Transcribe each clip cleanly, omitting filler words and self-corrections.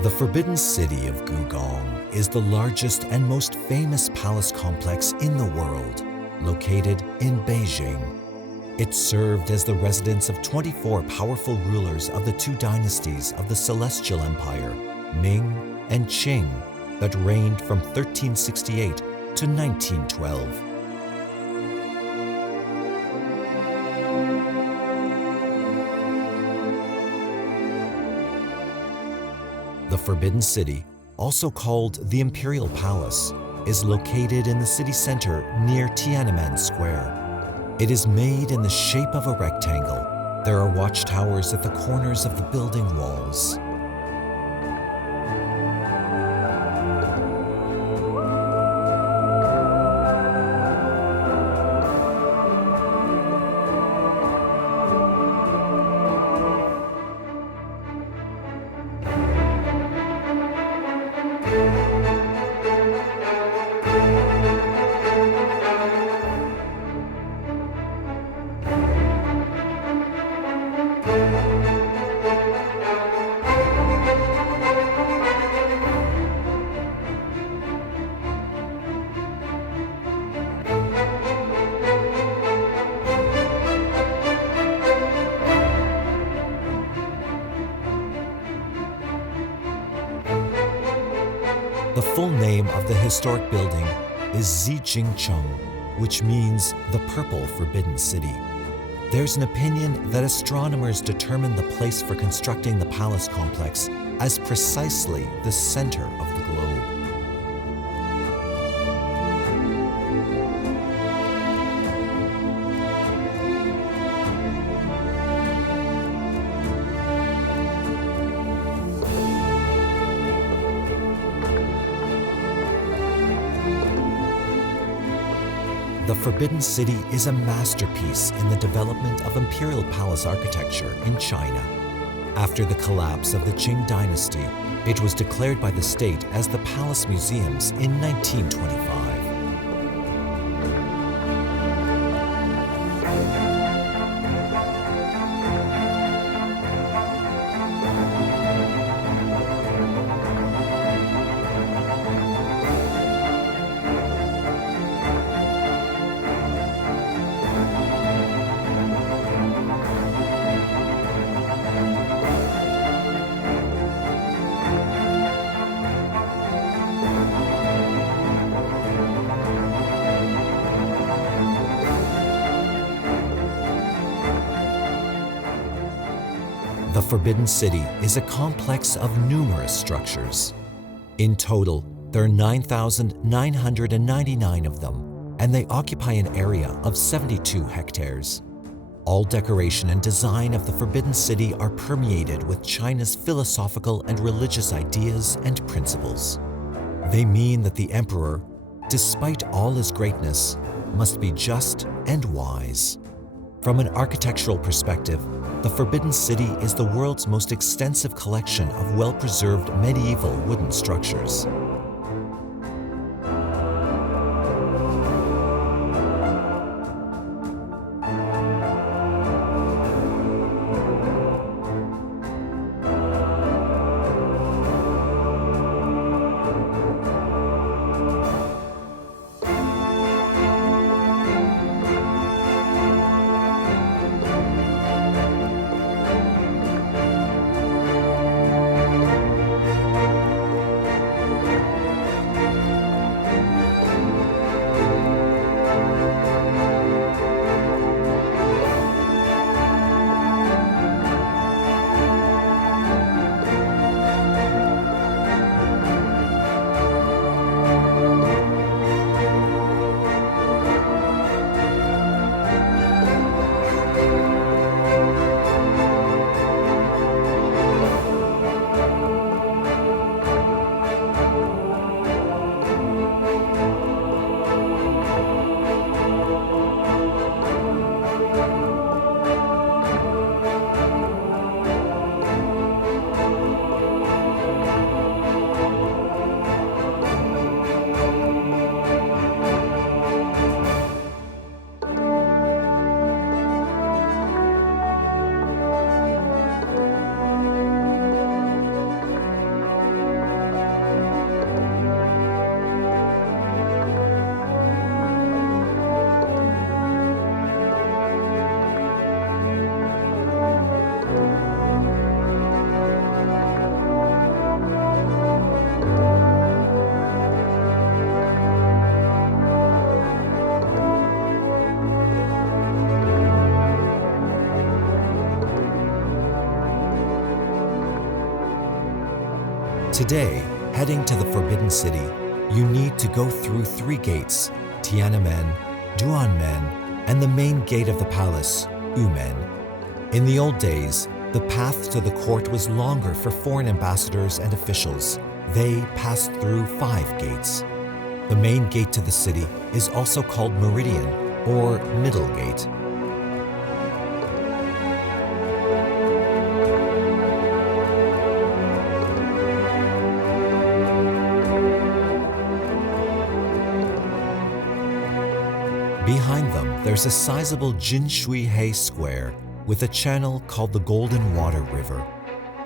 The Forbidden City of Gugong is the largest and most famous palace complex in the world, located in Beijing. It served as the residence of 24 powerful rulers of the two dynasties of the Celestial Empire, Ming and Qing, that reigned from 1368 to 1912. The Forbidden City, also called the Imperial Palace, is located in the city center near Tiananmen Square. It is made in the shape of a rectangle. There are watchtowers at the corners of the building walls. The full name of the historic building is Zijingcheng, which means the Purple Forbidden City. There's an opinion that astronomers determined the place for constructing the palace complex as precisely the center of the globe. The Forbidden City is a masterpiece in the development of imperial palace architecture in China. After the collapse of the Qing dynasty, it was declared by the state as the Palace Museums in 1925. The Forbidden City is a complex of numerous structures. In total, there are 9,999 of them, and they occupy an area of 72 hectares. All decoration and design of the Forbidden City are permeated with China's philosophical and religious ideas and principles. They mean that the emperor, despite all his greatness, must be just and wise. From an architectural perspective, the Forbidden City is the world's most extensive collection of well-preserved medieval wooden structures. Today, heading to the Forbidden City, you need to go through 3 gates: Tiananmen, Duanmen, and the main gate of the palace, Yumen. In the old days, the path to the court was longer for foreign ambassadors and officials. They passed through 5 gates. The main gate to the city is also called Meridian or Middle Gate. Behind them, there's a sizable Jinshui Square with a channel called the Golden Water River.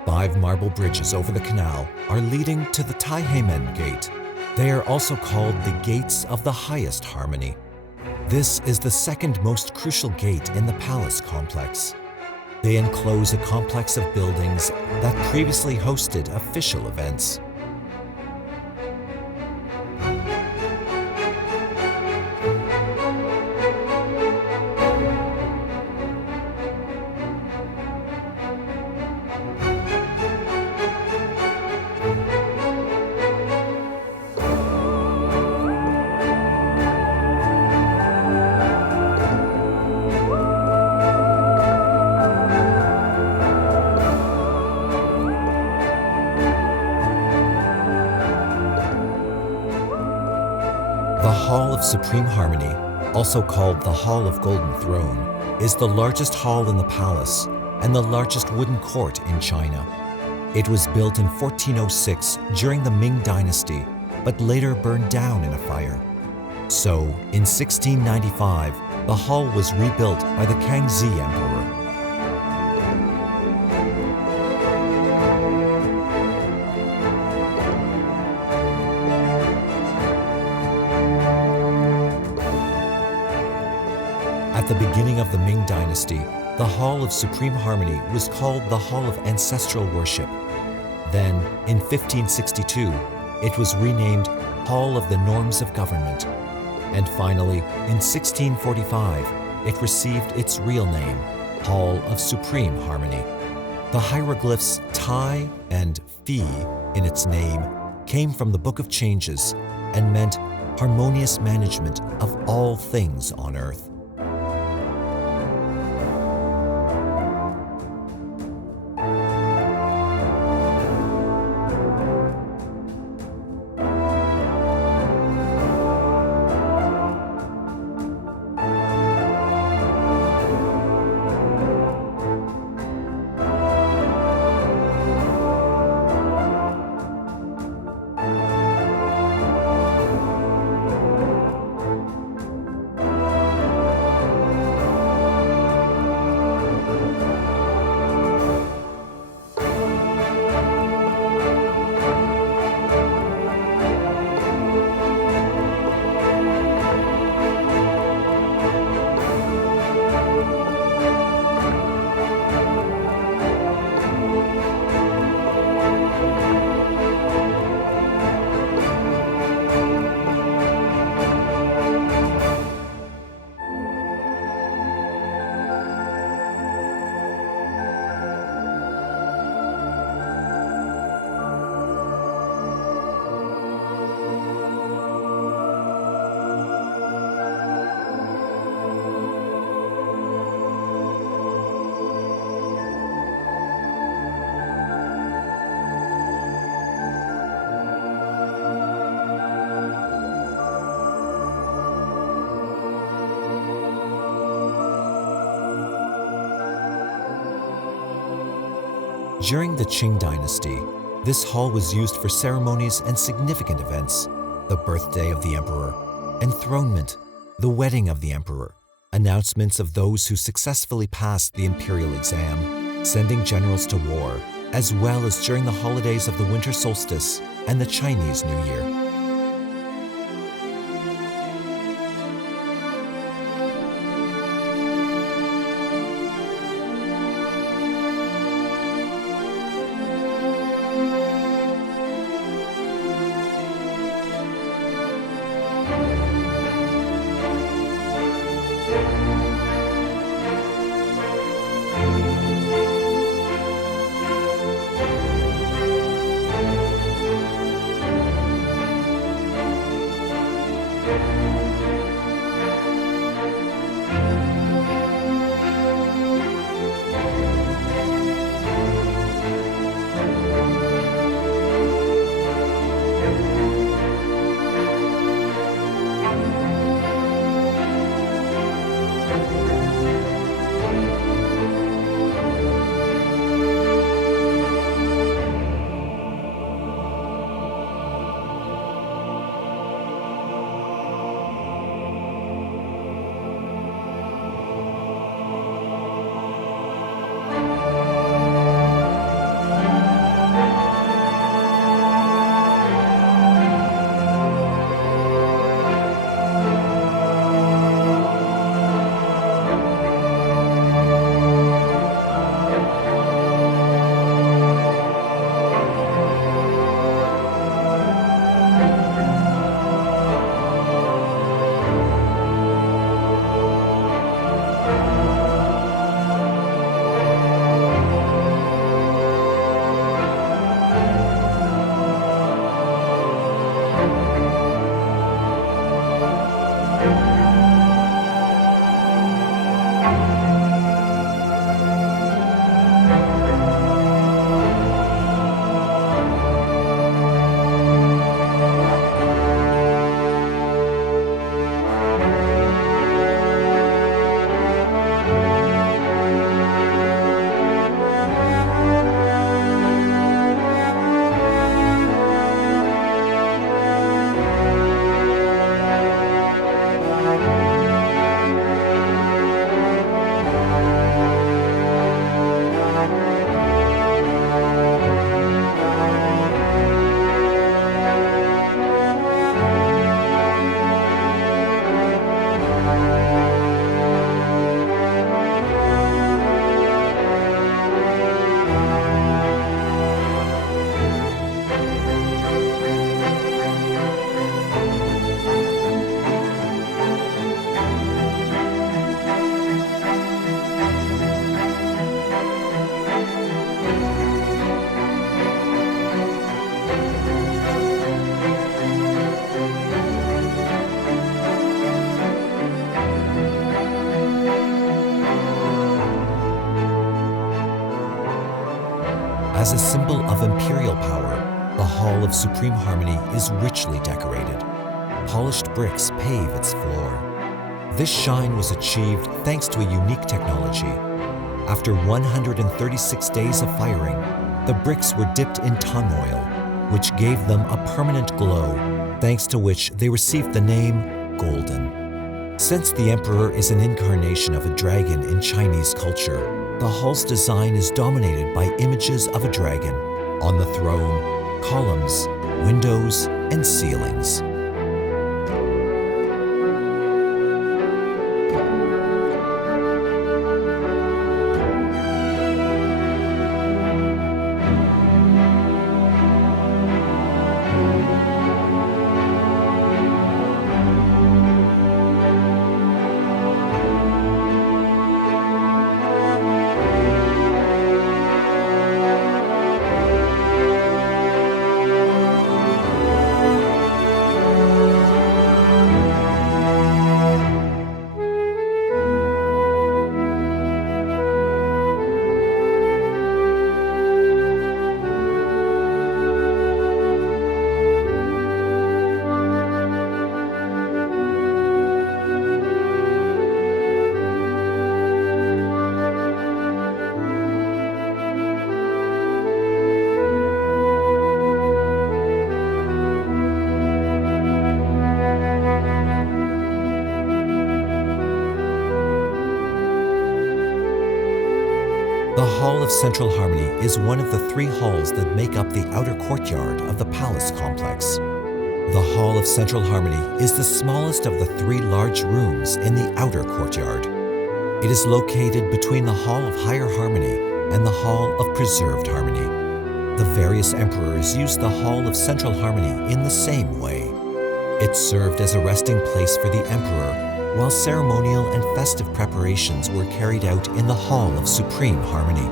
5 marble bridges over the canal are leading to the Taiheimen Gate. They are also called the Gates of the Highest Harmony. This is the second most crucial gate in the palace complex. They enclose a complex of buildings that previously hosted official events. The Hall of Supreme Harmony, also called the Hall of Golden Throne, is the largest hall in the palace and the largest wooden court in China. It was built in 1406 during the Ming dynasty, but later burned down in a fire. So, in 1695, the hall was rebuilt by the Kangxi Emperor. At the beginning of the Ming dynasty, the Hall of Supreme Harmony was called the Hall of Ancestral Worship. Then, in 1562, it was renamed Hall of the Norms of Government. And finally, in 1645, it received its real name, Hall of Supreme Harmony. The hieroglyphs Tai and Fi in its name came from the Book of Changes and meant harmonious management of all things on earth. During the Qing dynasty, this hall was used for ceremonies and significant events: the birthday of the emperor, enthronement, the wedding of the emperor, announcements of those who successfully passed the imperial exam, sending generals to war, as well as during the holidays of the winter solstice and the Chinese New Year. As a symbol of imperial power, the Hall of Supreme Harmony is richly decorated. Polished bricks pave its floor. This shine was achieved thanks to a unique technology. After 136 days of firing, the bricks were dipped in tung oil, which gave them a permanent glow, thanks to which they received the name golden. Since the emperor is an incarnation of a dragon in Chinese culture, the hall's design is dominated by images of a dragon on the throne, columns, windows, and ceilings. The Hall of Central Harmony is one of the 3 halls that make up the outer courtyard of the palace complex. The Hall of Central Harmony is the smallest of the 3 large rooms in the outer courtyard. It is located between the Hall of Higher Harmony and the Hall of Preserved Harmony. The various emperors used the Hall of Central Harmony in the same way. It served as a resting place for the emperor, while ceremonial and festive preparations were carried out in the Hall of Supreme Harmony.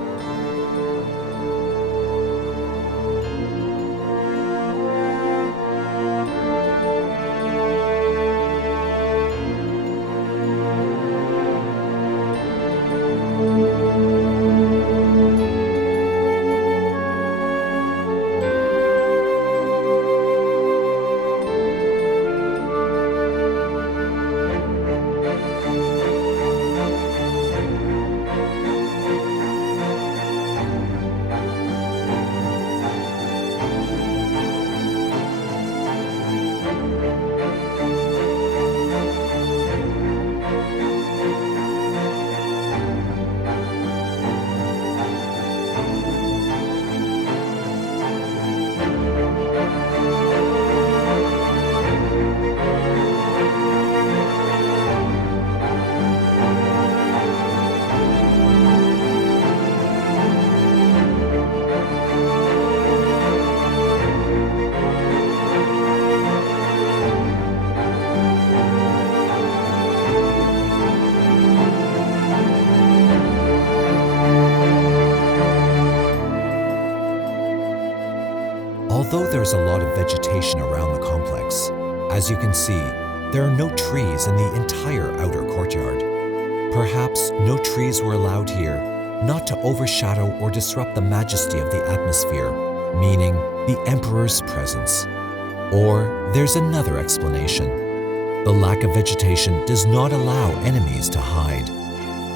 Although there's a lot of vegetation around the complex, as you can see, there are no trees in the entire outer courtyard. Perhaps no trees were allowed here, not to overshadow or disrupt the majesty of the atmosphere, meaning the emperor's presence. Or there's another explanation. The lack of vegetation does not allow enemies to hide.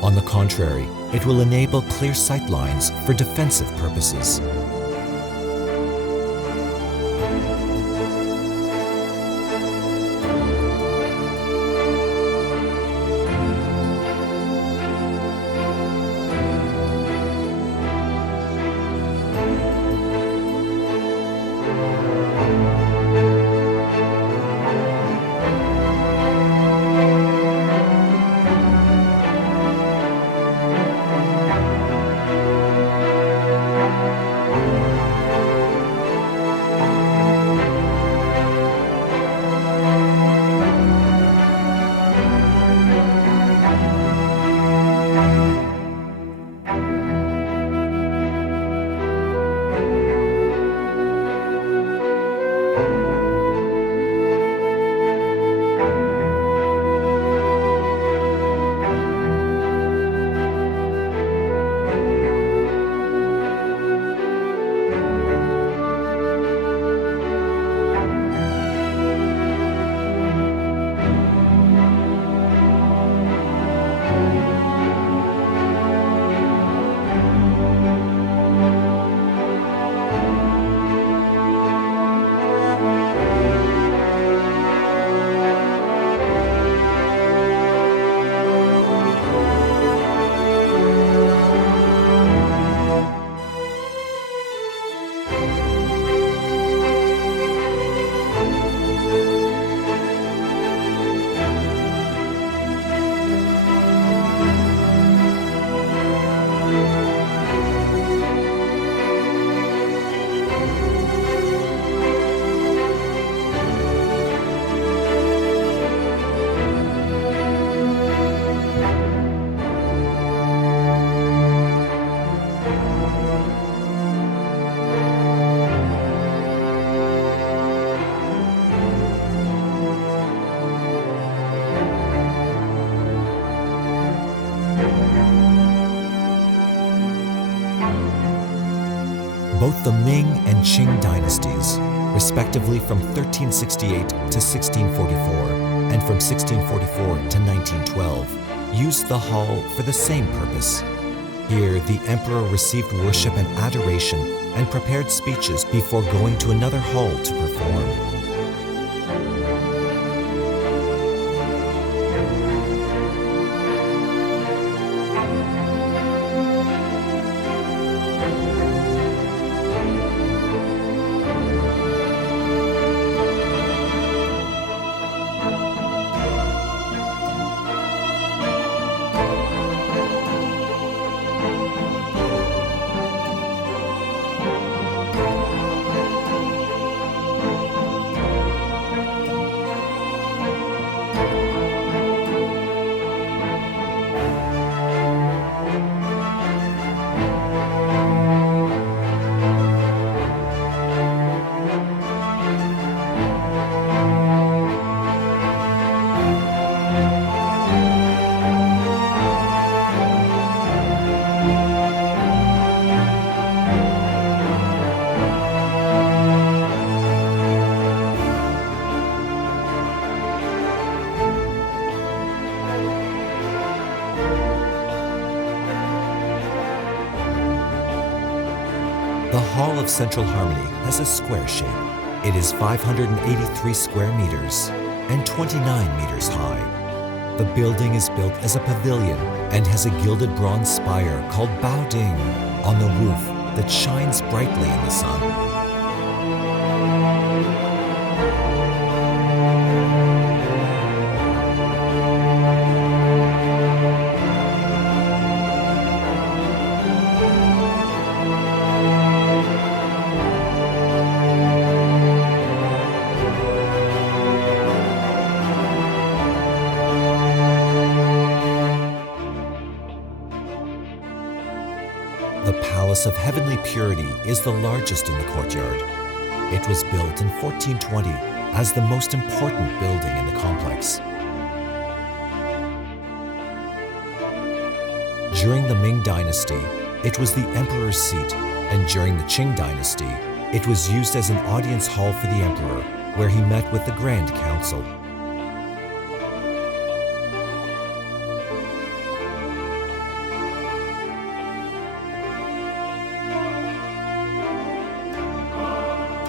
On the contrary, it will enable clear sight lines for defensive purposes. Both the Ming and Qing dynasties, respectively from 1368 to 1644 and from 1644 to 1912, used the hall for the same purpose. Here, the emperor received worship and adoration and prepared speeches before going to another hall to perform. The Hall of Central Harmony has a square shape. It is 583 square meters and 29 meters high. The building is built as a pavilion and has a gilded bronze spire called Bao Ding on the roof that shines brightly in the sun. The Palace of Heavenly Purity is the largest in the courtyard. It was built in 1420 as the most important building in the complex. During the Ming Dynasty, it was the emperor's seat, and during the Qing Dynasty, it was used as an audience hall for the emperor, where he met with the Grand Council.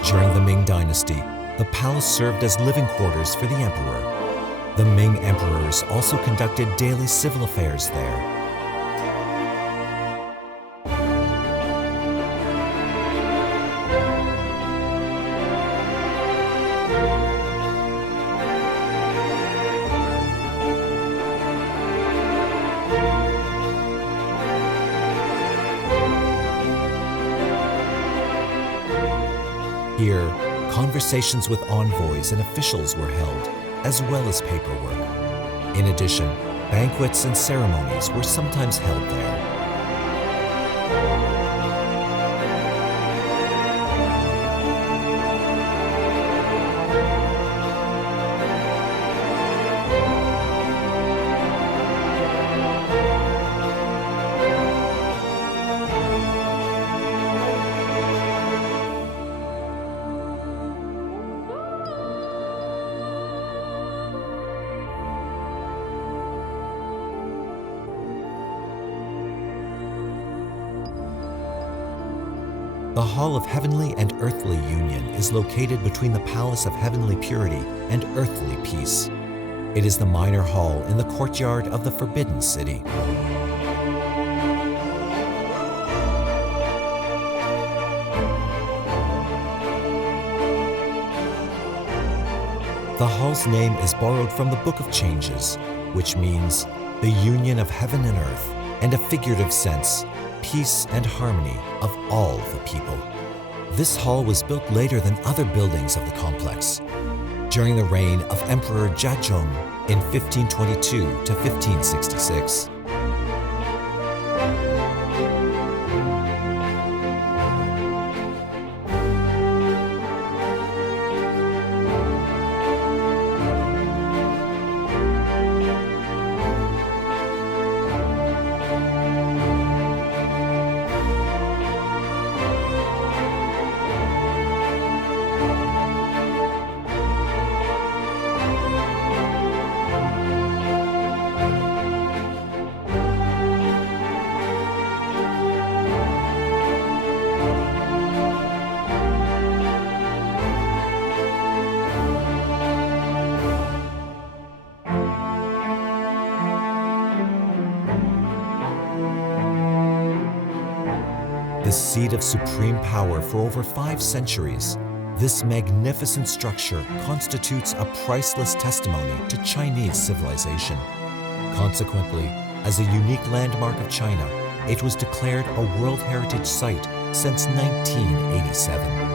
During the Ming Dynasty, the palace served as living quarters for the emperor. The Ming emperors also conducted daily civil affairs there. Here, conversations with envoys and officials were held, as well as paperwork. In addition, banquets and ceremonies were sometimes held there. The Hall of Heavenly and Earthly Union is located between the Palace of Heavenly Purity and Earthly Peace. It is the minor hall in the courtyard of the Forbidden City. The hall's name is borrowed from the Book of Changes, which means the union of heaven and earth, and a figurative sense, peace and harmony of all the people. This hall was built later than other buildings of the complex, during the reign of Emperor Jiazhong in 1522 to 1566. The seat of supreme power for over 5 centuries, this magnificent structure constitutes a priceless testimony to Chinese civilization. Consequently, as a unique landmark of China, it was declared a World Heritage Site since 1987.